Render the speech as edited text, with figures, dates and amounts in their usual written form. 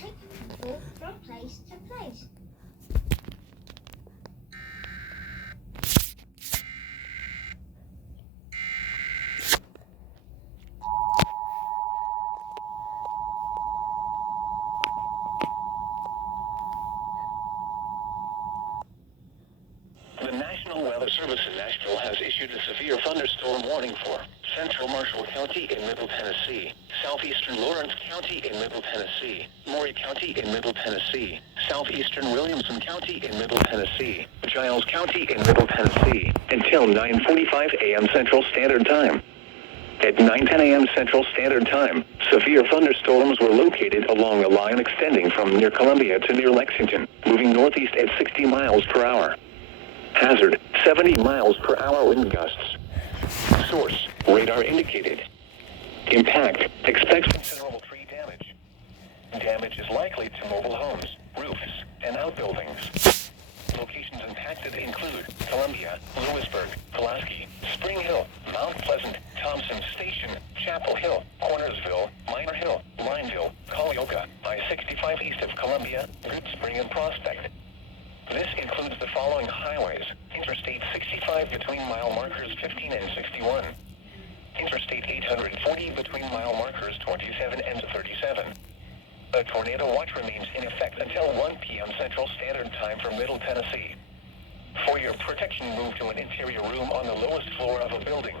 take people from place to place. The National Weather Service in Nashville has issued a severe thunderstorm warning for Central Marshall County in Middle Tennessee, Southeastern Lawrence County in Middle Tennessee, Maury County in Middle Tennessee, Southeastern Williamson County in Middle Tennessee, Giles County in Middle Tennessee, until 9:45 a.m. Central Standard Time. At 9:10 a.m. Central Standard Time, severe thunderstorms were located along a line extending from near Columbia to near Lexington, moving northeast at 60 miles per hour. Hazard, 70 miles per hour wind gusts. Source, radar indicated. Impact, expect considerable tree damage. Damage is likely to mobile homes, roofs, and outbuildings. Locations impacted include Columbia, Lewisburg, Pulaski, Spring Hill, Mount Pleasant, Thompson Station, Chapel Hill, Cornersville, Minor Hill, Lineville, Colioca, I-65 east of Columbia, Good Spring, and Prospect. This includes the following highways: Interstate 65 between mile markers 15 and 61. Interstate 840 between mile markers 27 and 37. A tornado watch remains in effect until 1 p.m. Central Standard Time for Middle Tennessee. For your protection, move to an interior room on the lowest floor of a building.